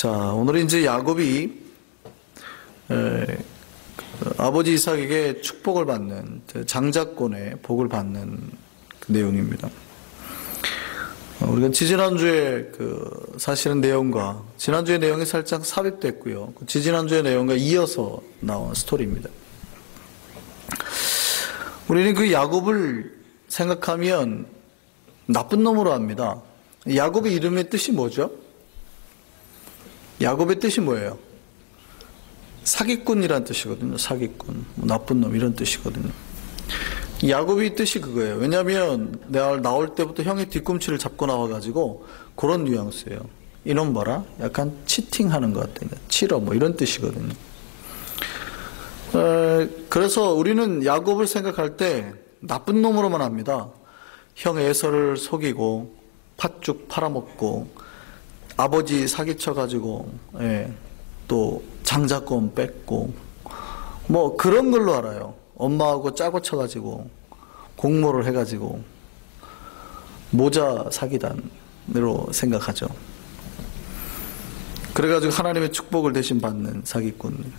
자, 오늘은 이제 야곱이 아버지 이삭에게 축복을 받는, 장자권의 복을 받는 그 내용입니다. 우리가 지지난주에 사실은 내용과 지난주의 내용이 살짝 삽입됐고요. 지지난주의 내용과 이어서 나온 스토리입니다. 우리는 그 야곱을 생각하면 나쁜 놈으로 합니다. 야곱의 이름의 뜻이 뭐죠? 야곱의 뜻이 뭐예요? 사기꾼이란 뜻이거든요. 사기꾼, 나쁜 놈 이런 뜻이거든요. 야곱의 뜻이 그거예요. 왜냐하면 내가 나올 때부터 형의 뒤꿈치를 잡고 나와가지고 그런 뉘앙스예요. 이놈 봐라, 약간 치팅하는 것 같아요. 치러 뭐 이런 뜻이거든요. 그래서 우리는 야곱을 생각할 때 나쁜 놈으로만 합니다. 형 에서를 속이고 팥죽 팔아먹고 아버지 사기쳐가지고 또 장자권 뺏고 뭐 그런 걸로 알아요. 엄마하고 짜고 쳐가지고 공모를 해가지고 모자 사기단으로 생각하죠. 그래가지고 하나님의 축복을 대신 받는 사기꾼.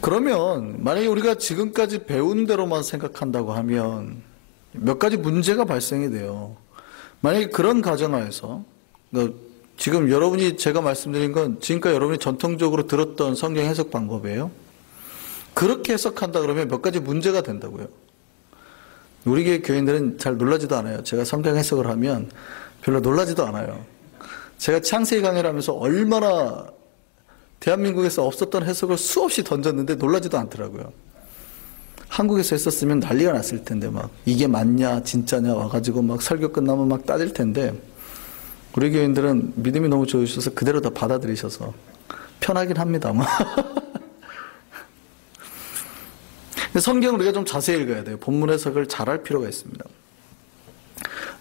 그러면 만약에 우리가 지금까지 배운 대로만 생각한다고 하면 몇 가지 문제가 발생이 돼요. 만약에 그런 가정하에서 지금 여러분이 제가 말씀드린 건 지금까지 여러분이 전통적으로 들었던 성경 해석 방법이에요. 그렇게 해석한다 그러면 몇 가지 문제가 된다고요. 우리 교회 교인들은 잘 놀라지도 않아요. 제가 성경 해석을 하면 별로 놀라지도 않아요. 제가 창세기 강의를 하면서 얼마나 대한민국에서 없었던 해석을 수없이 던졌는데 놀라지도 않더라고요. 한국에서 했었으면 난리가 났을 텐데 막 이게 맞냐 진짜냐 와가지고 막 설교 끝나면 막 따질 텐데 우리 교인들은 믿음이 너무 좋으셔서 그대로 다 받아들이셔서 편하긴 합니다. 성경을 우리가 좀 자세히 읽어야 돼요. 본문 해석을 잘할 필요가 있습니다.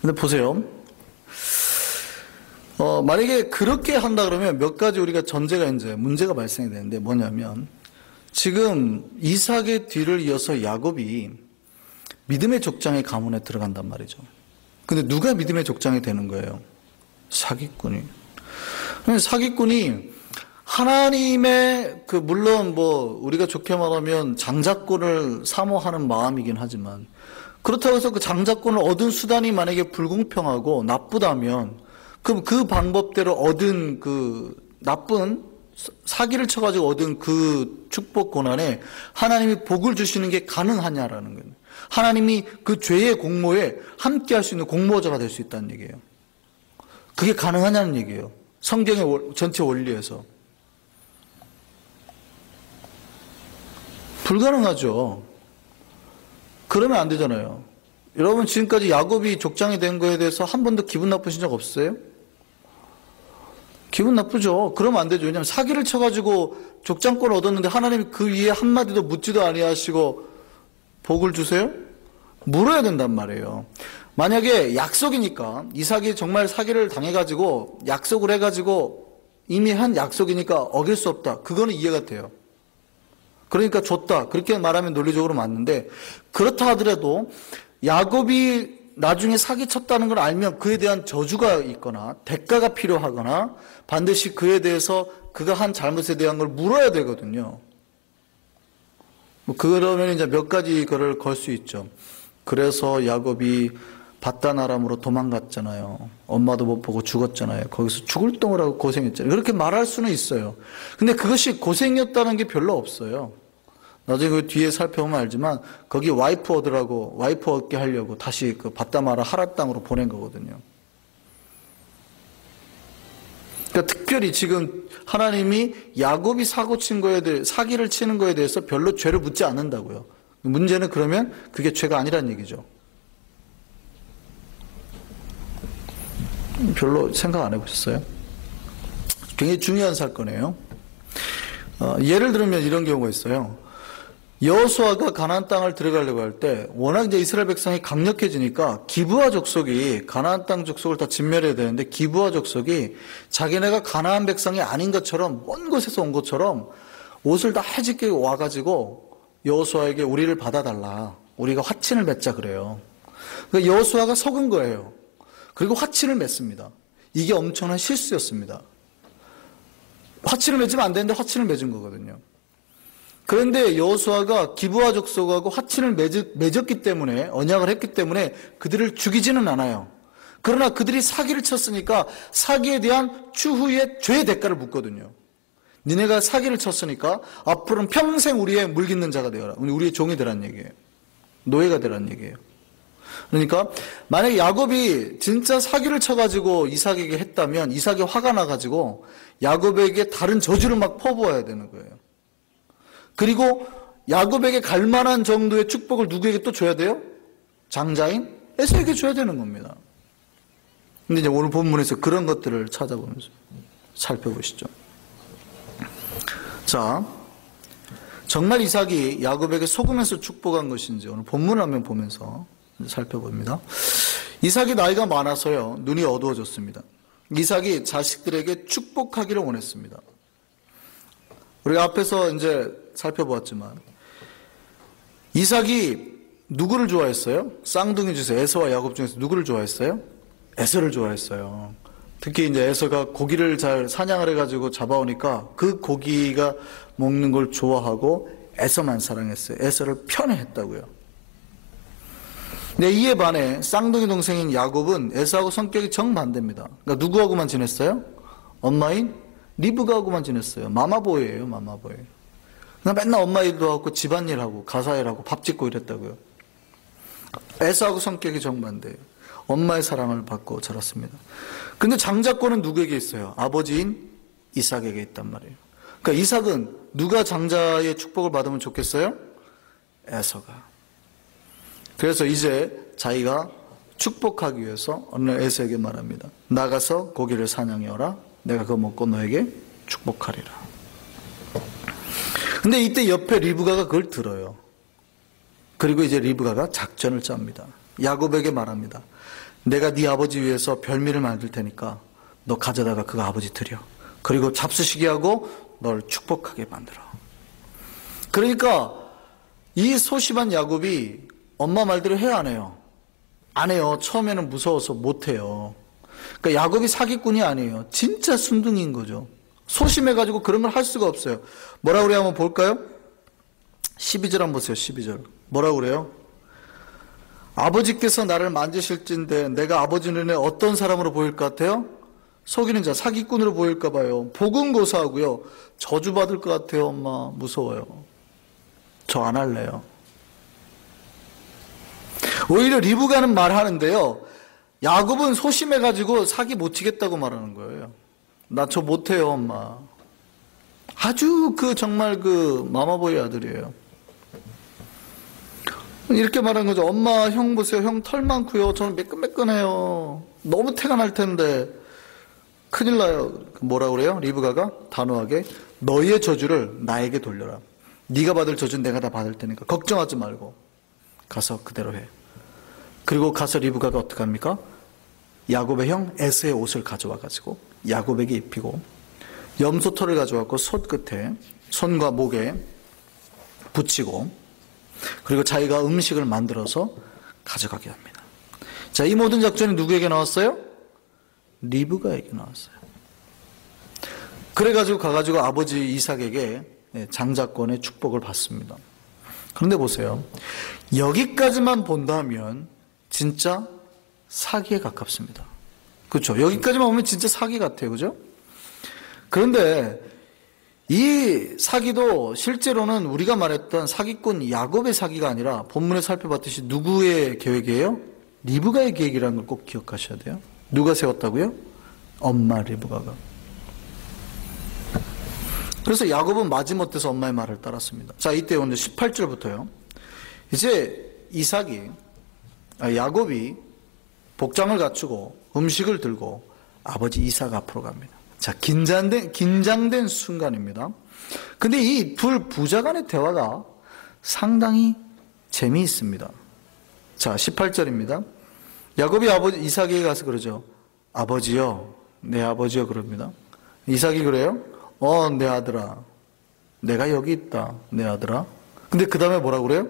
근데 보세요. 만약에 그렇게 한다 그러면 몇 가지 우리가 전제가 이제 문제가 발생이 되는데 뭐냐면 지금 이삭의 뒤를 이어서 야곱이 믿음의 족장의 가문에 들어간단 말이죠. 근데 누가 믿음의 족장이 되는 거예요? 사기꾼이. 사기꾼이 하나님의 물론 뭐 우리가 좋게 말하면 장자권을 사모하는 마음이긴 하지만 그렇다고 해서 그 장자권을 얻은 수단이 만약에 불공평하고 나쁘다면 그럼 그 방법대로 얻은 나쁜 사기를 쳐가지고 얻은 그 축복 고난에 하나님이 복을 주시는 게 가능하냐라는 거예요. 하나님이 그 죄의 공모에 함께 할 수 있는 공모자가 될 수 있다는 얘기예요. 그게 가능하냐는 얘기예요. 성경의 전체 원리에서. 불가능하죠. 그러면 안 되잖아요. 여러분 지금까지 야곱이 족장이 된 거에 대해서 한 번도 기분 나쁘신 적 없어요? 기분 나쁘죠. 그러면 안 되죠. 왜냐하면 사기를 쳐가지고 족장권을 얻었는데 하나님이 그 위에 한마디도 묻지도 아니하시고 복을 주세요? 물어야 된단 말이에요. 만약에 약속이니까 이삭이 정말 사기를 당해가지고 약속을 해가지고 이미 한 약속이니까 어길 수 없다. 그거는 이해가 돼요. 그러니까 줬다. 그렇게 말하면 논리적으로 맞는데 그렇다 하더라도 야곱이 나중에 사기쳤다는 걸 알면 그에 대한 저주가 있거나 대가가 필요하거나 반드시 그에 대해서 그가 한 잘못에 대한 걸 물어야 되거든요. 그러면 이제 몇 가지 거를 걸 수 있죠. 그래서 야곱이 바단 아람으로 도망갔잖아요. 엄마도 못 보고 죽었잖아요. 거기서 죽을 똥을 하고 고생했잖아요. 그렇게 말할 수는 있어요. 근데 그것이 고생이었다는 게 별로 없어요. 나중에 그 뒤에 살펴보면 알지만 거기 와이프 얻게 하려고 다시 그 바단 아람 하랏 땅으로 보낸 거거든요. 그러니까 특별히 지금 하나님이 야곱이 사기를 치는 거에 대해서 별로 죄를 묻지 않는다고요. 문제는 그러면 그게 죄가 아니란 얘기죠. 별로 생각 안 해보셨어요? 굉장히 중요한 사건이에요. 예를 들면 이런 경우가 있어요. 여호수아가 가나안 땅을 들어가려고 할 때 워낙 이제 이스라엘 백성이 강력해지니까 기브아 족속이 가나안 땅 족속을 다 진멸해야 되는데 기브아 족속이 자기네가 가나안 백성이 아닌 것처럼 먼 곳에서 온 것처럼 옷을 다 해집게 와가지고 여호수아에게 우리를 받아달라. 우리가 화친을 맺자 그래요. 그러니까 여호수아가 속은 거예요. 그리고 화친을 맺습니다. 이게 엄청난 실수였습니다. 화친을 맺으면 안 되는데 화친을 맺은 거거든요. 그런데 여호수아가 기브아 족속하고 화친을 맺었기 때문에, 언약을 했기 때문에 그들을 죽이지는 않아요. 그러나 그들이 사기를 쳤으니까 사기에 대한 추후의 죄의 대가를 묻거든요. 니네가 사기를 쳤으니까 앞으로는 평생 우리의 물깃는 자가 되어라. 우리의 종이 되라는 얘기예요. 노예가 되라는 얘기예요. 그러니까 만약에 야곱이 진짜 사기를 쳐가지고 이삭에게 했다면 이삭이 화가 나가지고 야곱에게 다른 저주를 막 퍼부어야 되는 거예요. 그리고 야곱에게 갈 만한 정도의 축복을 누구에게 또 줘야 돼요? 장자인 에서에게 줘야 되는 겁니다. 근데 이제 오늘 본문에서 그런 것들을 찾아보면서 살펴보시죠. 자, 정말 이삭이 야곱에게 속으면서 축복한 것인지 오늘 본문을 한번 보면서 살펴봅니다. 이삭이 나이가 많아서요, 눈이 어두워졌습니다. 이삭이 자식들에게 축복하기를 원했습니다. 우리가 앞에서 이제 살펴보았지만 이삭이 누구를 좋아했어요? 쌍둥이 중에서 에서와 야곱 중에서 누구를 좋아했어요? 에서를 좋아했어요. 특히 이제 에서가 고기를 잘 사냥을 해가지고 잡아오니까 그 고기가 먹는 걸 좋아하고 에서만 사랑했어요. 에서를 편애했다고요. 근데 이에 반해 쌍둥이 동생인 야곱은 에서하고 성격이 정반대입니다. 그러니까 누구하고만 지냈어요? 엄마인 리브가하고만 지냈어요. 마마보이예요, 마마보이. 그냥 맨날 엄마 일도 하고 집안일하고 가사일하고 밥 짓고 이랬다고요. 에서하고 성격이 정반대예요. 엄마의 사랑을 받고 자랐습니다. 근데 장자권은 누구에게 있어요? 아버지인 이삭에게 있단 말이에요. 그러니까 이삭은 누가 장자의 축복을 받으면 좋겠어요? 에서가. 그래서 이제 자기가 축복하기 위해서 어느 날 에서에게 말합니다. 나가서 고기를 사냥해오라. 내가 그거 먹고 너에게 축복하리라. 근데 이때 옆에 리브가가 그걸 들어요. 그리고 이제 리브가가 작전을 짭니다. 야곱에게 말합니다. 내가 네 아버지 위해서 별미를 만들 테니까 너 가져다가 그거 아버지 드려. 그리고 잡수시게 하고 널 축복하게 만들어. 그러니까 이 소심한 야곱이 엄마 말대로 해야 안 해요? 안 해요. 처음에는 무서워서 못 해요. 그러니까 야곱이 사기꾼이 아니에요. 진짜 순둥이인 거죠. 소심해가지고 그런 걸 할 수가 없어요. 뭐라고 그래요? 한번 볼까요? 12절 한번 보세요. 12절. 뭐라고 그래요? 아버지께서 나를 만지실진데 내가 아버지 눈에 어떤 사람으로 보일 것 같아요? 속이는 자, 사기꾼으로 보일까 봐요. 복은 고사하고요. 저주받을 것 같아요. 엄마 무서워요. 저 안 할래요. 오히려 리브가는 말하는데요. 야곱은 소심해가지고 사기 못 치겠다고 말하는 거예요. 나 저 못해요, 엄마. 아주 정말 마마보이 아들이에요. 이렇게 말하는 거죠. 엄마, 형 보세요. 형 털 많고요. 저는 매끈매끈해요. 너무 태가 날 텐데 큰일 나요. 뭐라 그래요? 리브가가 단호하게 너희의 저주를 나에게 돌려라. 네가 받을 저주는 내가 다 받을 테니까 걱정하지 말고 가서 그대로 해. 그리고 가서 리브가가 어떻게 합니까? 야곱의 형 에서의 옷을 가져와 가지고 야곱에게 입히고 염소털을 가져왔고 손끝에 손과 목에 붙이고 그리고 자기가 음식을 만들어서 가져가게 합니다. 자, 이 모든 작전이 누구에게 나왔어요? 리브가에게 나왔어요. 그래가지고 가가지고 아버지 이삭에게 장자권의 축복을 받습니다. 그런데 보세요. 여기까지만 본다면 진짜 사기에 가깝습니다. 그렇죠? 여기까지만 보면 진짜 사기 같아요. 그죠? 그런데 이 사기도 실제로는 우리가 말했던 사기꾼 야곱의 사기가 아니라 본문에 살펴봤듯이 누구의 계획이에요? 리브가의 계획이라는 걸 꼭 기억하셔야 돼요. 누가 세웠다고요? 엄마 리브가가. 그래서 야곱은 마지못해서 엄마의 말을 따랐습니다. 자, 이때 오늘 18절부터요. 이제 야곱이 복장을 갖추고 음식을 들고 아버지 이삭 앞으로 갑니다. 자, 긴장된 순간입니다. 근데 이 둘 부자 간의 대화가 상당히 재미있습니다. 자, 18절입니다. 야곱이 아버지 이삭에게 가서 그러죠. 아버지요, 내 아버지요 그럽니다. 이삭이 그래요? 내 아들아, 내가 여기 있다, 내 아들아. 근데 그 다음에 뭐라고 그래요?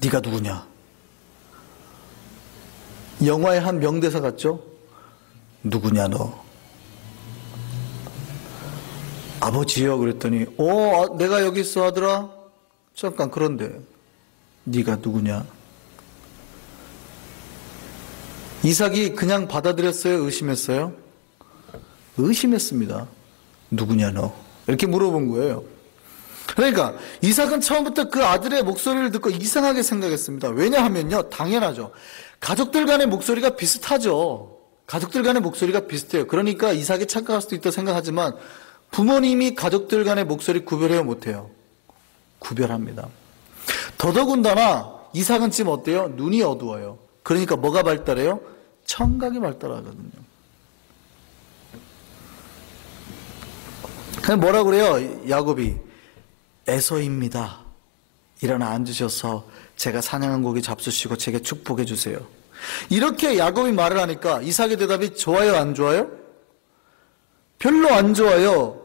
네가 누구냐? 영화의 한 명대사 같죠? 누구냐 너? 아버지요. 그랬더니 내가 여기 있어 아들아. 잠깐, 그런데 네가 누구냐? 이삭이 그냥 받아들였어요? 의심했어요? 의심했습니다. 누구냐 너? 이렇게 물어본 거예요. 그러니까 이삭은 처음부터 그 아들의 목소리를 듣고 이상하게 생각했습니다. 왜냐하면요, 당연하죠. 가족들 간의 목소리가 비슷하죠. 가족들 간의 목소리가 비슷해요. 그러니까 이삭이 착각할 수도 있다 생각하지만 부모님이 가족들 간의 목소리 구별해요, 못해요? 구별합니다. 더더군다나 이삭은 지금 어때요? 눈이 어두워요. 그러니까 뭐가 발달해요? 청각이 발달하거든요. 그냥 뭐라 그래요? 야곱이 에서입니다. 일어나 앉으셔서 제가 사냥한 고기 잡수시고 제게 축복해 주세요. 이렇게 야곱이 말을 하니까 이삭의 대답이 좋아요, 안 좋아요? 별로 안 좋아요.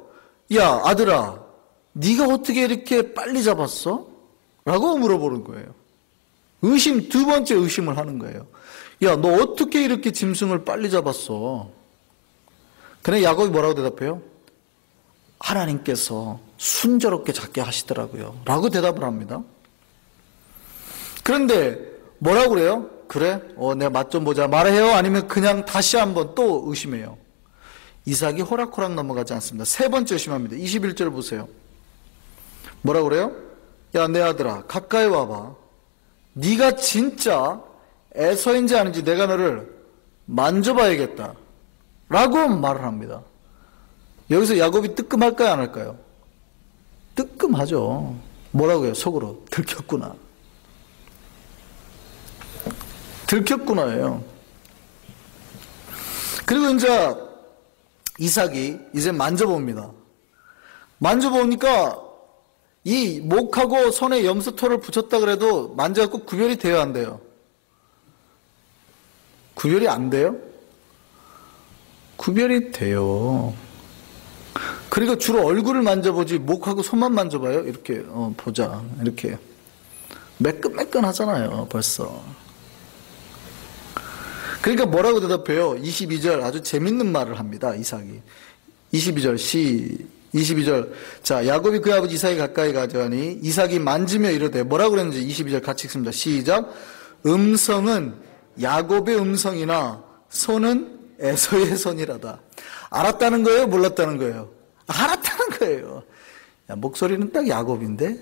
야 아들아, 네가 어떻게 이렇게 빨리 잡았어? 라고 물어보는 거예요. 두 번째 의심을 하는 거예요. 야, 너 어떻게 이렇게 짐승을 빨리 잡았어? 그래 야곱이 뭐라고 대답해요? 하나님께서 순조롭게 잡게 하시더라고요. 라고 대답을 합니다. 그런데 뭐라고 그래요? 그래? 내가 맛 좀 보자. 말해요? 아니면 그냥 다시 한번 또 의심해요? 이삭이 호락호락 넘어가지 않습니다. 세 번째 의심합니다. 21절 보세요. 뭐라고 그래요? 야, 내 아들아, 가까이 와봐. 네가 진짜 에서인지 아닌지 내가 너를 만져봐야겠다. 라고 말을 합니다. 여기서 야곱이 뜨끔할까요, 안 할까요? 뜨끔하죠. 뭐라고요? 속으로 들켰구나. 들켰구나예요. 그리고 이제 이삭이 이제 만져봅니다. 만져보니까 이 목하고 손에 염소털을 붙였다 그래도 만져갖고 구별이 돼야 안 돼요? 구별이 안 돼요? 구별이 돼요. 그리고 주로 얼굴을 만져보지 목하고 손만 만져봐요? 이렇게 보자. 이렇게 매끈매끈하잖아요 벌써. 그러니까 뭐라고 대답해요? 22절 아주 재밌는 말을 합니다. 이삭이 22절 자 야곱이 그 아버지 이삭이 가까이 가져가니 이삭이 만지며 이르되 뭐라고 그랬는지 22절 같이 읽습니다. 시작. 음성은 야곱의 음성이나 손은 에서의 손이라다. 알았다는 거예요? 몰랐다는 거예요? 알았다는 거예요. 야, 목소리는 딱 야곱인데?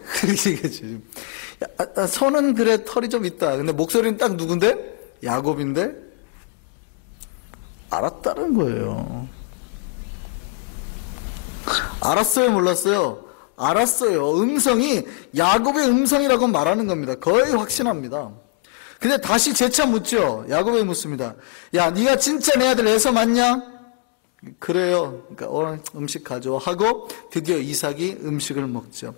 손은 그래 털이 좀 있다. 근데 목소리는 딱 누군데? 야곱인데? 알았다는 거예요. 알았어요? 몰랐어요? 알았어요. 음성이 야곱의 음성이라고 말하는 겁니다. 거의 확신합니다. 근데 다시 재차 묻죠. 야곱이 묻습니다. 야, 네가 진짜 내 아들 에서 맞냐? 그래요. 그러니까 음식 가져와 하고 드디어 이삭이 음식을 먹죠.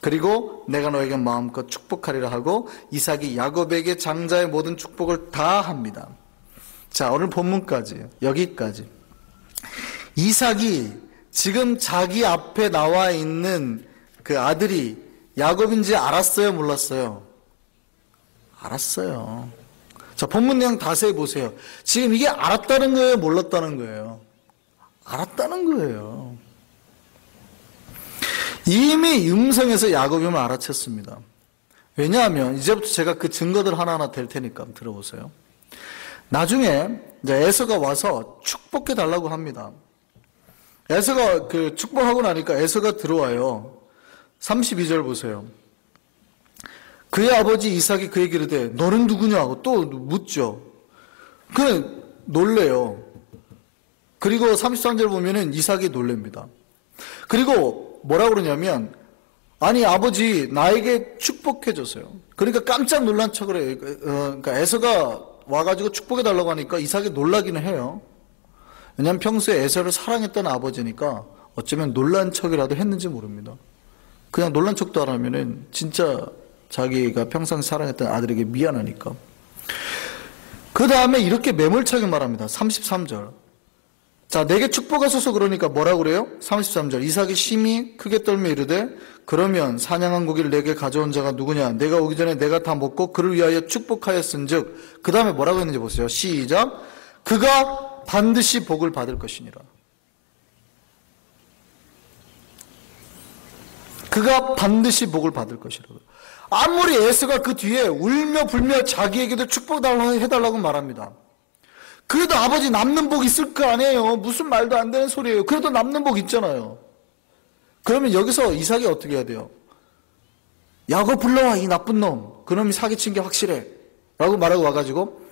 그리고 내가 너에게 마음껏 축복하리라 하고 이삭이 야곱에게 장자의 모든 축복을 다 합니다. 자, 오늘 본문까지 여기까지. 이삭이 지금 자기 앞에 나와 있는 그 아들이 야곱인지 알았어요, 몰랐어요? 알았어요. 자, 본문 내용 자세히 보세요. 지금 이게 알았다는 거예요, 몰랐다는 거예요? 알았다는 거예요. 이미 음성에서 야곱임을 알아챘습니다. 왜냐하면 이제부터 제가 그 증거들 하나하나 될 테니까 한번 들어보세요. 나중에 이제 에서가 와서 축복해 달라고 합니다. 에서가 그 축복하고 나니까 에서가 들어와요. 32절 보세요. 그의 아버지 이삭이 그에게 이르되 너는 누구냐고 또 묻죠. 그는 놀래요. 그리고 33절 보면은 이삭이 놀랍니다. 그리고 뭐라고 그러냐면 아니 아버지 나에게 축복해 줬어요. 그러니까 깜짝 놀란 척을 해요. 그러니까 에서가 와가지고 축복해 달라고 하니까 이삭이 놀라기는 해요. 왜냐하면 평소에 에서를 사랑했던 아버지니까 어쩌면 놀란 척이라도 했는지 모릅니다. 그냥 놀란 척도 안 하면은 진짜 자기가 평생 사랑했던 아들에게 미안하니까. 그 다음에 이렇게 매몰차게 말합니다. 33절. 자, 내게 축복하소서 그러니까 뭐라고 그래요? 33절. 이삭이 심히 크게 떨며 이르되 그러면 사냥한 고기를 내게 가져온 자가 누구냐? 내가 오기 전에 내가 다 먹고 그를 위하여 축복하였은즉 그 다음에 뭐라고 했는지 보세요. 시작. 그가 반드시 복을 받을 것이니라. 그가 반드시 복을 받을 것이라고. 아무리 에서가 그 뒤에 울며 불며 자기에게도 축복 해달라고 말합니다. 그래도 아버지 남는 복 있을 거 아니에요. 무슨 말도 안 되는 소리예요. 그래도 남는 복 있잖아요. 그러면 여기서 이삭이 어떻게 해야 돼요? 야곱 불러와, 이 나쁜 놈. 그놈이 사기친 게 확실해 라고 말하고 와가지고,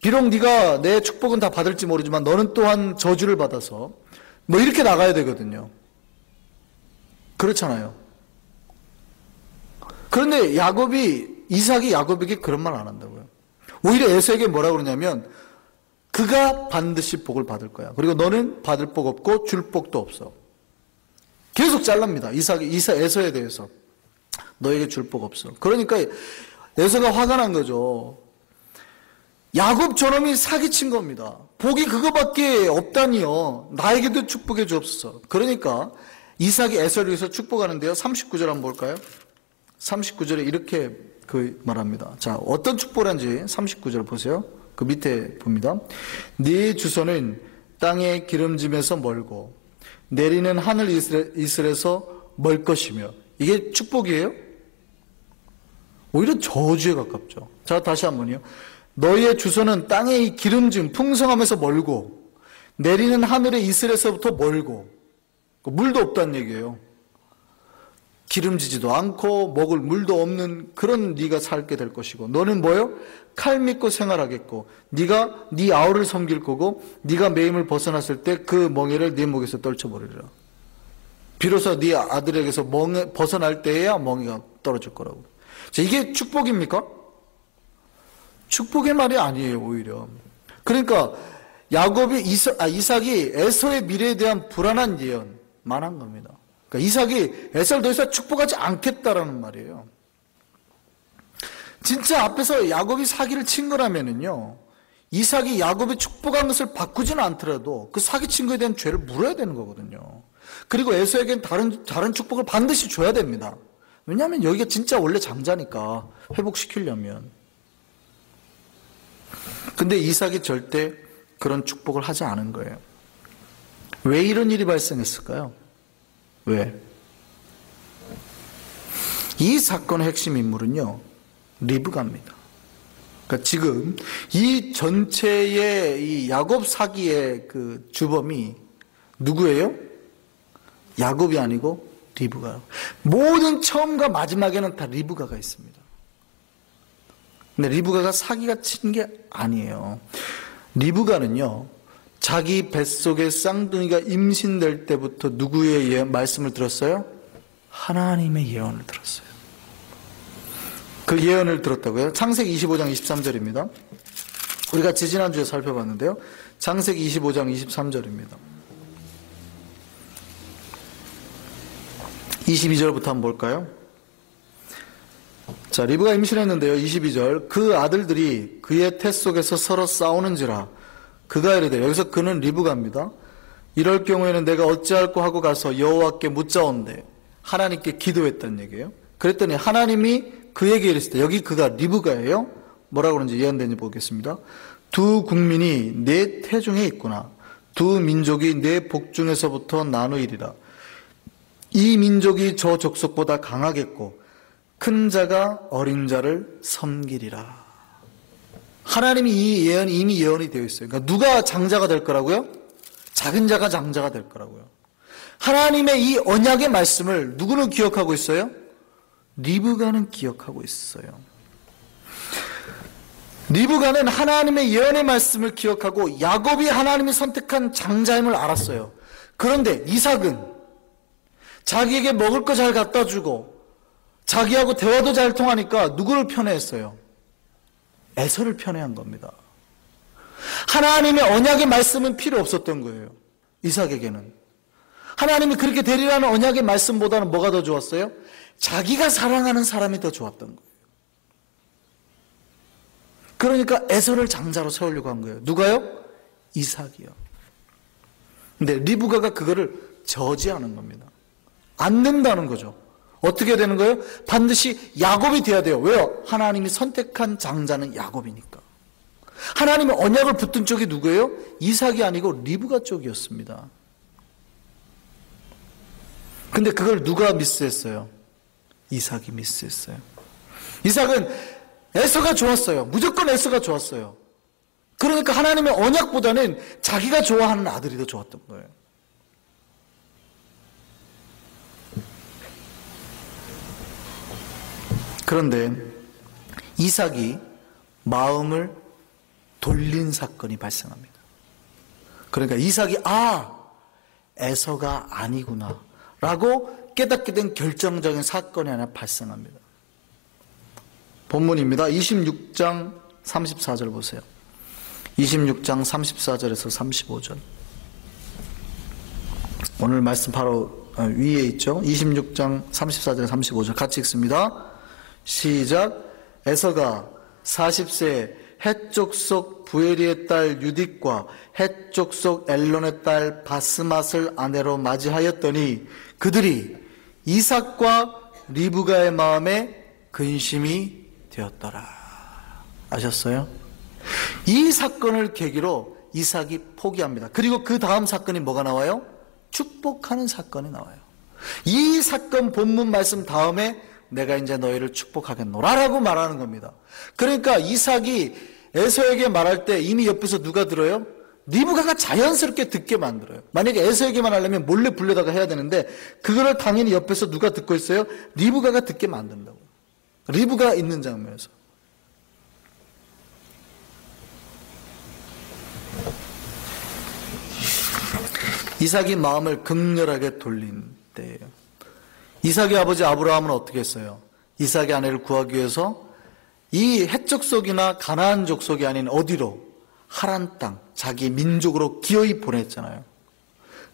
비록 네가 내 축복은 다 받을지 모르지만 너는 또한 저주를 받아서 뭐 이렇게 나가야 되거든요. 그렇잖아요. 그런데 이삭이 야곱에게 그런 말 안 한다고요. 오히려 에서에게 뭐라고 그러냐면, 그가 반드시 복을 받을 거야. 그리고 너는 받을 복 없고 줄 복도 없어. 계속 잘랍니다. 에서에 대해서. 너에게 줄 복 없어. 그러니까 에서가 화가 난 거죠. 야곱 저놈이 사기친 겁니다. 복이 그거밖에 없다니요. 나에게도 축복해 주옵소서. 그러니까 이삭이 에서를 위해서 축복하는데요. 39절 한번 볼까요? 39절에 이렇게 말합니다. 자, 어떤 축복을 한지 39절 보세요. 그 밑에 봅니다. 네 주소는 땅의 기름짐에서 멀고 내리는 하늘 이슬에서 멀 것이며. 이게 축복이에요? 오히려 저주에 가깝죠. 자, 다시 한번요. 너희의 주소는 땅의 기름짐 풍성함에서 멀고 내리는 하늘의 이슬에서부터 멀고. 물도 없다는 얘기예요. 기름지지도 않고 먹을 물도 없는 그런 네가 살게 될 것이고, 너는 뭐요? 칼 믿고 생활하겠고, 네가 네 아우를 섬길 거고, 네가 매임을 벗어났을 때 그 멍에를 네 목에서 떨쳐버리리라. 비로소 네 아들에게서 벗어날 때에야 멍에가 떨어질 거라고. 자, 이게 축복입니까? 축복의 말이 아니에요. 오히려. 그러니까 이삭이 에서의 미래에 대한 불안한 예언만 한 겁니다. 그러니까 이삭이 에서를 더 이상 축복하지 않겠다라는 말이에요. 진짜 앞에서 야곱이 사기를 친 거라면은요, 이삭이 야곱이 축복한 것을 바꾸지는 않더라도 그 사기친 것에 대한 죄를 물어야 되는 거거든요. 그리고 에서에겐 다른 축복을 반드시 줘야 됩니다. 왜냐하면 여기가 진짜 원래 장자니까, 회복시키려면. 근데 이삭이 절대 그런 축복을 하지 않은 거예요. 왜 이런 일이 발생했을까요? 왜? 이 사건의 핵심 인물은요, 리브가입니다. 그러니까 지금 이 전체의 이 야곱 사기의 그 주범이 누구예요? 야곱이 아니고 리브가요. 모든 처음과 마지막에는 다 리브가가 있습니다. 근데 리브가가 사기가 친 게 아니에요. 리브가는요, 자기 뱃속에 쌍둥이가 임신될 때부터 누구의 말씀을 들었어요? 하나님의 예언을 들었어요. 그 예언을 들었다고요? 창세기 25장 23절입니다. 우리가 지지난주에 살펴봤는데요. 창세기 25장 23절입니다. 22절부터 한번 볼까요? 자, 리브가 임신했는데요. 22절. 그 아들들이 그의 태 속에서 서로 싸우는지라 그가 이르되, 여기서 그는 리브가입니다. 이럴 경우에는 내가 어찌할꼬 하고 가서 여호와께 묻자온대. 하나님께 기도했다는 얘기예요. 그랬더니 하나님이 그에게 이르시되, 여기 그가 리브가예요. 뭐라고 그런지 예언되는지 보겠습니다. 두 국민이 내 태중에 있구나. 두 민족이 내 복중에서부터 나누이리라. 이 민족이 저 족속보다 강하겠고 큰 자가 어린 자를 섬기리라. 하나님이 이 예언이 이미 예언이 되어 있어요. 그러니까 누가 장자가 될 거라고요? 작은 자가 장자가 될 거라고요. 하나님의 이 언약의 말씀을 누구는 기억하고 있어요? 리브가는 기억하고 있어요. 리브가는 하나님의 예언의 말씀을 기억하고 야곱이 하나님이 선택한 장자임을 알았어요. 그런데 이삭은 자기에게 먹을 거 잘 갖다 주고 자기하고 대화도 잘 통하니까 누구를 편애했어요? 에서를 편애한 겁니다. 하나님의 언약의 말씀은 필요 없었던 거예요. 이삭에게는. 하나님이 그렇게 되리라는 언약의 말씀보다는 뭐가 더 좋았어요? 자기가 사랑하는 사람이 더 좋았던 거예요. 그러니까 에서를 장자로 세우려고 한 거예요. 누가요? 이삭이요. 근데 리브가가 그거를 저지하는 겁니다. 안 된다는 거죠. 어떻게 되는 거예요? 반드시 야곱이 돼야 돼요. 왜요? 하나님이 선택한 장자는 야곱이니까. 하나님의 언약을 붙든 쪽이 누구예요? 이삭이 아니고 리브가 쪽이었습니다. 근데 그걸 누가 미스했어요? 이삭이 미스했어요. 이삭은 에서가 좋았어요. 무조건 에서가 좋았어요. 그러니까 하나님의 언약보다는 자기가 좋아하는 아들이 더 좋았던 거예요. 그런데 이삭이 마음을 돌린 사건이 발생합니다. 그러니까 이삭이 에서가 아니구나 라고 깨닫게 된 결정적인 사건이 하나 발생합니다. 본문입니다. 26장 34절 보세요. 26장 34절에서 35절. 오늘 말씀 바로 위에 있죠. 26장 34절 35절 같이 읽습니다. 시작. 에서가 40세 헷족속 부에리의 딸 유딕과 헷족속 엘론의 딸 바스맛을 아내로 맞이하였더니 그들이 이삭과 리브가의 마음에 근심이 되었더라. 아셨어요? 이 사건을 계기로 이삭이 포기합니다. 그리고 그 다음 사건이 뭐가 나와요? 축복하는 사건이 나와요. 이 사건 본문 말씀 다음에 내가 이제 너희를 축복하겠노라 라고 말하는 겁니다. 그러니까 이삭이 에서에게 말할 때 이미 옆에서 누가 들어요? 리브가가 자연스럽게 듣게 만들어요. 만약에 에서에게만 하려면 몰래 불려다가 해야 되는데 그거를 당연히 옆에서 누가 듣고 있어요? 리브가가 듣게 만든다고. 리브가 있는 장면에서. 이삭이 마음을 극렬하게 돌린 때예요. 이삭의 아버지 아브라함은 어떻게 했어요? 이삭의 아내를 구하기 위해서 이 헷 족속이나 가나안 족속이 아닌 어디로? 하란 땅, 자기 민족으로 기어이 보냈잖아요.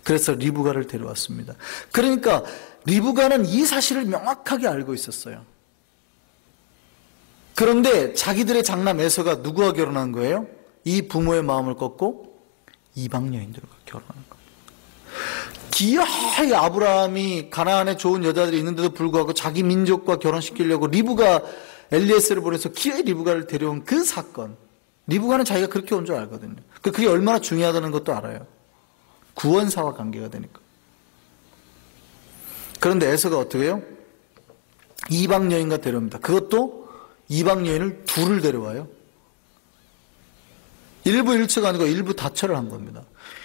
그래서 리브가를 데려왔습니다. 그러니까 리브가는 이 사실을 명확하게 알고 있었어요. 그런데 자기들의 장남 에서가 누구와 결혼한 거예요? 이 부모의 마음을 꺾고 이방 여인들과 결혼한 거예요. 기어이 아브라함이 가나안에 좋은 여자들이 있는데도 불구하고 자기 민족과 결혼시키려고 리브가 엘리에셀을 보내서 기어이 리브가를 데려온 그 사건. 리브가는 자기가 그렇게 온 줄 알거든요. 그게 얼마나 중요하다는 것도 알아요. 구원사와 관계가 되니까. 그런데 에서가 어떻게 해요? 이방 여인과 데려옵니다. 그것도 이방 여인을 둘을 데려와요. 일부 일처가 아니고 일부 다처를 한 겁니다.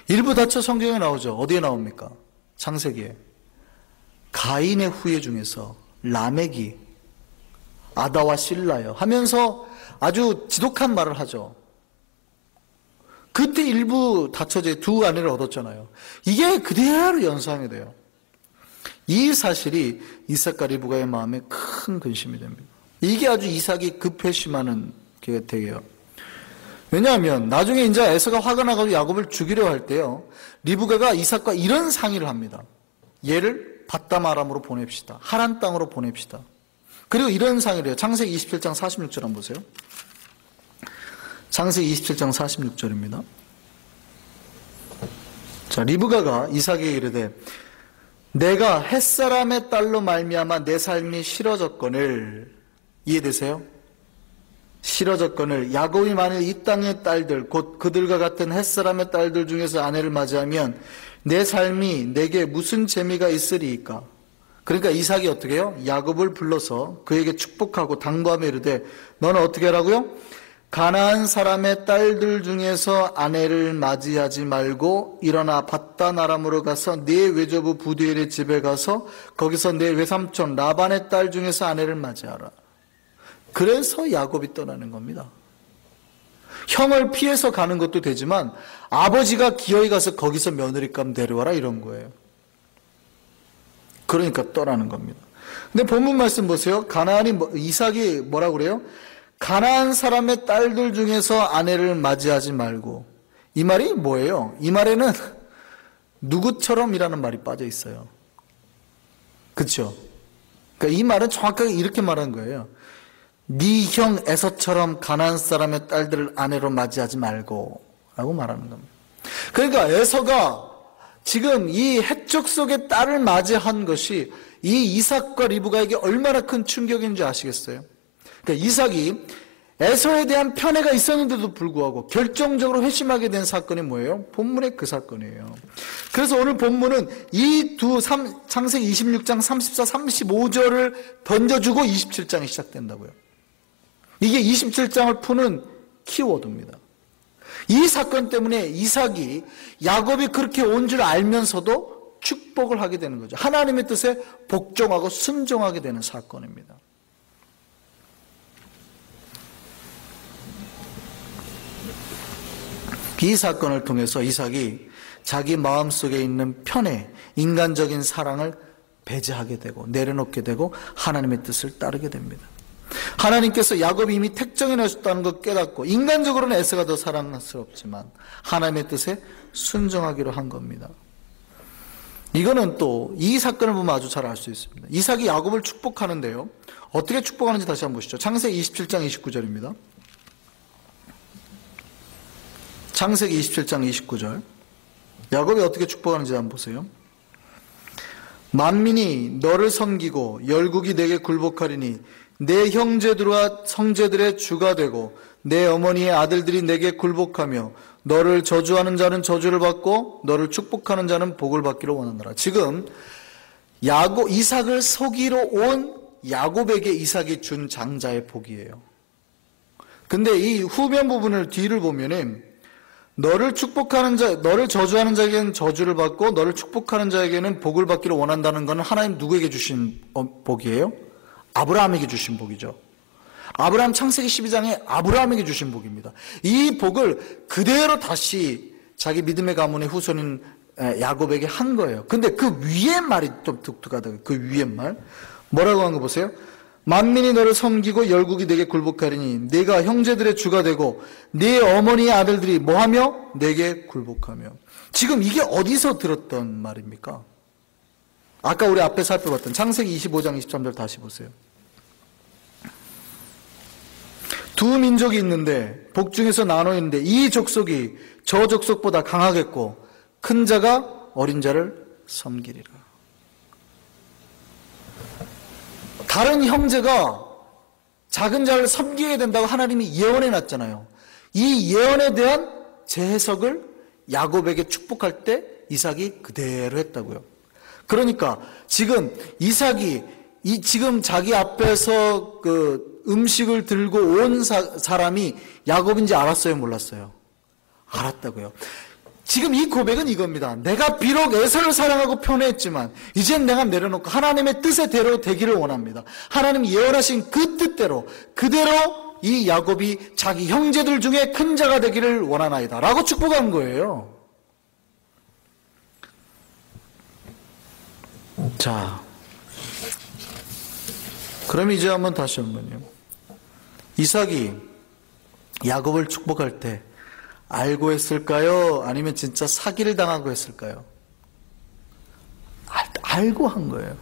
일부 다처 성경에 나오죠. 어디에 나옵니까? 창세기에. 가인의 후예 중에서 라멕이 아다와 실라여 하면서 아주 지독한 말을 하죠. 그때 일부 다처제 두 아내를 얻었잖아요. 이게 그대로 연상이 돼요. 이 사실이 이삭과 리브가의 마음에 큰 근심이 됩니다. 이게 아주 이삭이 급회심하는 게 되게요. 왜냐하면 나중에 이제 에서가 화가 나가지고 야곱을 죽이려 할 때요, 리브가가 이삭과 이런 상의를 합니다. 얘를 밧다마람으로 보냅시다. 하란 땅으로 보냅시다. 그리고 이런 상의를 해요. 창세기 27장 46절 한번 보세요. 창세기 27장 46절입니다. 자, 리브가가 이삭에게 이르되 내가 햇사람의 딸로 말미암아 내 삶이 싫어졌거늘, 이해되세요? 싫어졌거늘 야곱이 만일 이 땅의 딸들 곧 그들과 같은 햇사람의 딸들 중에서 아내를 맞이하면 내 삶이 내게 무슨 재미가 있으리이까? 그러니까 이삭이 어떻게 해요? 야곱을 불러서 그에게 축복하고 당부하며 이르되 너는 어떻게 하라고요? 가나안 사람의 딸들 중에서 아내를 맞이하지 말고 일어나 밧다나람으로 가서 네 외조부 부두엘의 집에 가서 거기서 내 외삼촌 라반의 딸 중에서 아내를 맞이하라. 그래서 야곱이 떠나는 겁니다. 형을 피해서 가는 것도 되지만 아버지가 기어이 가서 거기서 며느리감 데려와라 이런 거예요. 그러니까 떠나는 겁니다. 근데 본문 말씀 보세요. 이삭이 뭐라고 그래요? 가나안 사람의 딸들 중에서 아내를 맞이하지 말고. 이 말이 뭐예요? 이 말에는 누구처럼이라는 말이 빠져 있어요. 그렇죠? 그러니까 이 말은 정확하게 이렇게 말한 거예요. 네 형 에서처럼 가나안 사람의 딸들을 아내로 맞이하지 말고 라고 말하는 겁니다. 그러니까 에서가 지금 이 헷족 속의 딸을 맞이한 것이 이 이삭과 리브가에게 얼마나 큰 충격인지 아시겠어요? 그러니까 이삭이 에서에 대한 편애가 있었는데도 불구하고 결정적으로 회심하게 된 사건이 뭐예요? 본문의 그 사건이에요. 그래서 오늘 본문은 이 창세기 26장 34, 35절을 던져주고 27장이 시작된다고요. 이게 27장을 푸는 키워드입니다. 이 사건 때문에 이삭이 야곱이 그렇게 온 줄 알면서도 축복을 하게 되는 거죠. 하나님의 뜻에 복종하고 순종하게 되는 사건입니다. 이 사건을 통해서 이삭이 자기 마음속에 있는 편애, 인간적인 사랑을 배제하게 되고 내려놓게 되고 하나님의 뜻을 따르게 됩니다. 하나님께서 야곱이 이미 택정해 내셨다는 걸 깨닫고 인간적으로는 에서가 더 사랑스럽지만 하나님의 뜻에 순종하기로 한 겁니다. 이거는 또 이 사건을 보면 아주 잘 알 수 있습니다. 이삭이 야곱을 축복하는데요. 어떻게 축복하는지 다시 한번 보시죠. 창세기 27장 29절입니다. 창세기 27장 29절. 야곱이 어떻게 축복하는지 한번 보세요. 만민이 너를 섬기고 열국이 내게 굴복하리니 내 형제들과 성제들의 주가 되고 내 어머니의 아들들이 내게 굴복하며 너를 저주하는 자는 저주를 받고 너를 축복하는 자는 복을 받기를 원하노라. 지금 이삭을 속이러 온 야곱에게 이삭이 준 장자의 복이에요. 근데 이 후면 부분을 뒤를 보면은 너를 저주하는 자에게는 저주를 받고 너를 축복하는 자에게는 복을 받기를 원한다는 것은 하나님 누구에게 주신 복이에요? 아브라함에게 주신 복이죠. 아브라함 창세기 12장에 아브라함에게 주신 복입니다. 이 복을 그대로 다시 자기 믿음의 가문의 후손인 야곱에게 한 거예요. 근데 그 위에 말이 좀 독특하다고요. 그 위에 말 뭐라고 한 거 보세요. 만민이 너를 섬기고 열국이 내게 굴복하리니 네가 형제들의 주가 되고 네 어머니의 아들들이 뭐하며 내게 굴복하며. 지금 이게 어디서 들었던 말입니까? 아까 우리 앞에 살펴봤던 창세기 25장 23절 다시 보세요. 두 민족이 있는데 복중에서 나눠 있는데 이 족속이 저 족속보다 강하겠고 큰 자가 어린 자를 섬기리라. 다른 형제가 작은 자를 섬기게 된다고 하나님이 예언해 놨잖아요. 이 예언에 대한 재해석을 야곱에게 축복할 때 이삭이 그대로 했다고요. 그러니까 지금 이삭이 지금 자기 앞에서 그 음식을 들고 온 사람이 야곱인지 알았어요, 몰랐어요? 알았다고요. 지금 이 고백은 이겁니다. 내가 비록 에서를 사랑하고 편애했지만 이젠 내가 내려놓고 하나님의 뜻대로 되기를 원합니다. 하나님이 예언하신 그 뜻대로 그대로 이 야곱이 자기 형제들 중에 큰 자가 되기를 원하나이다 라고 축복한 거예요. 자, 그럼 이제 다시 한번요. 이삭이 야곱을 축복할 때 알고 했을까요? 아니면 진짜 사기를 당하고 했을까요? 알고 한 거예요.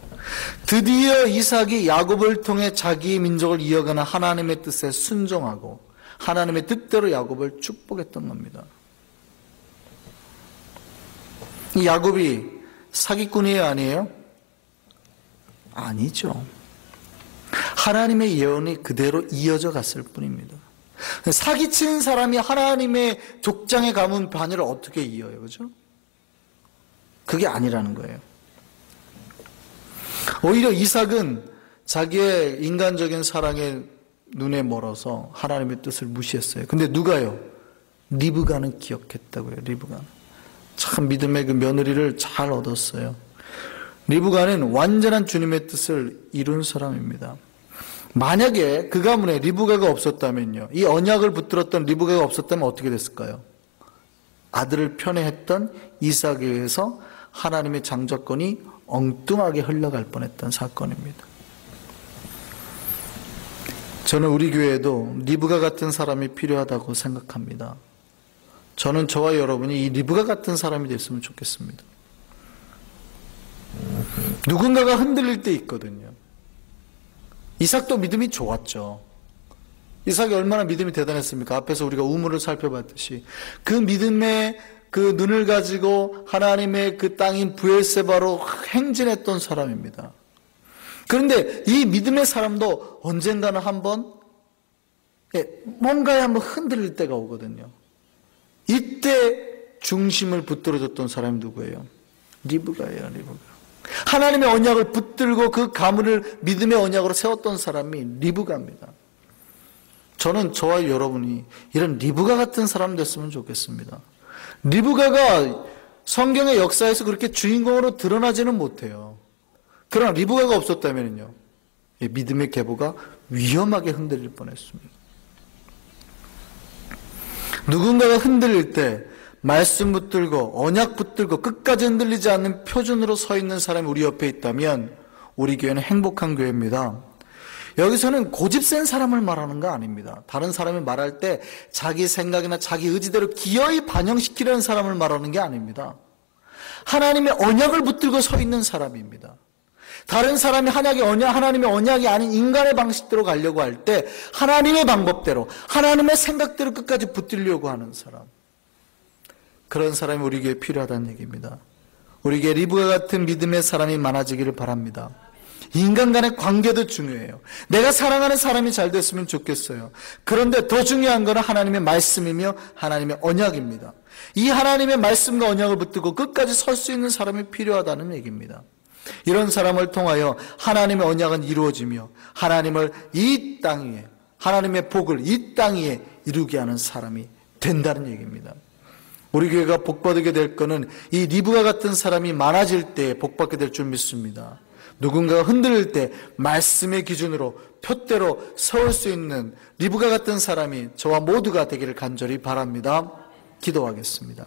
드디어 이삭이 야곱을 통해 자기 민족을 이어가는 하나님의 뜻에 순종하고 하나님의 뜻대로 야곱을 축복했던 겁니다. 이 야곱이 사기꾼이에요, 아니에요? 아니죠. 하나님의 예언이 그대로 이어져 갔을 뿐입니다. 사기친 사람이 하나님의 족장에 가문 반열을 어떻게 이어요, 그죠? 그게 아니라는 거예요. 오히려 이삭은 자기의 인간적인 사랑에 눈에 멀어서 하나님의 뜻을 무시했어요. 근데 누가요? 리브가는 기억했다고요. 리브가 참 믿음의 그 며느리를 잘 얻었어요. 리브가는 완전한 주님의 뜻을 이룬 사람입니다. 만약에 그 가문에 리브가가 없었다면요, 이 언약을 붙들었던 리브가가 없었다면 어떻게 됐을까요? 아들을 편애했던 이삭에 의해서 하나님의 장자권이 엉뚱하게 흘러갈 뻔했던 사건입니다. 저는 우리 교회에도 리브가 같은 사람이 필요하다고 생각합니다. 저는 저와 여러분이 이 리브가 같은 사람이 됐으면 좋겠습니다. 누군가가 흔들릴 때 있거든요. 이삭도 믿음이 좋았죠. 이삭이 얼마나 믿음이 대단했습니까? 앞에서 우리가 우물을 살펴봤듯이 그 믿음의 그 눈을 가지고 하나님의 그 땅인 브엘세바로 행진했던 사람입니다. 그런데 이 믿음의 사람도 언젠가는 한번 뭔가에 한번 흔들릴 때가 오거든요. 이때 중심을 붙들어줬던 사람이 누구예요? 리브가예요, 리브가. 하나님의 언약을 붙들고 그 가문을 믿음의 언약으로 세웠던 사람이 리브가입니다. 저는 저와 여러분이 이런 리브가 같은 사람 됐으면 좋겠습니다. 리브가가 성경의 역사에서 그렇게 주인공으로 드러나지는 못해요. 그러나 리브가가 없었다면요, 믿음의 계보가 위험하게 흔들릴 뻔했습니다. 누군가가 흔들릴 때 말씀 붙들고 언약 붙들고 끝까지 흔들리지 않는 표준으로 서 있는 사람이 우리 옆에 있다면 우리 교회는 행복한 교회입니다. 여기서는 고집센 사람을 말하는 거 아닙니다. 다른 사람이 말할 때 자기 생각이나 자기 의지대로 기어이 반영시키려는 사람을 말하는 게 아닙니다. 하나님의 언약을 붙들고 서 있는 사람입니다. 다른 사람이 하나님의 언약이 아닌 인간의 방식대로 가려고 할 때 하나님의 방법대로, 하나님의 생각대로 끝까지 붙들려고 하는 사람, 그런 사람이 우리 교회에 필요하다는 얘기입니다. 우리 교회 리브가 같은 믿음의 사람이 많아지기를 바랍니다. 인간 간의 관계도 중요해요. 내가 사랑하는 사람이 잘 됐으면 좋겠어요. 그런데 더 중요한 것은 하나님의 말씀이며 하나님의 언약입니다. 이 하나님의 말씀과 언약을 붙들고 끝까지 설 수 있는 사람이 필요하다는 얘기입니다. 이런 사람을 통하여 하나님의 언약은 이루어지며 하나님을 이 땅 위에, 하나님의 복을 이 땅 위에 이루게 하는 사람이 된다는 얘기입니다. 우리 교회가 복받게 될 것은 이 리브가 같은 사람이 많아질 때 복받게 될 줄 믿습니다. 누군가가 흔들릴 때 말씀의 기준으로 표대로 세울 수 있는 리브가 같은 사람이 저와 모두가 되기를 간절히 바랍니다. 기도하겠습니다.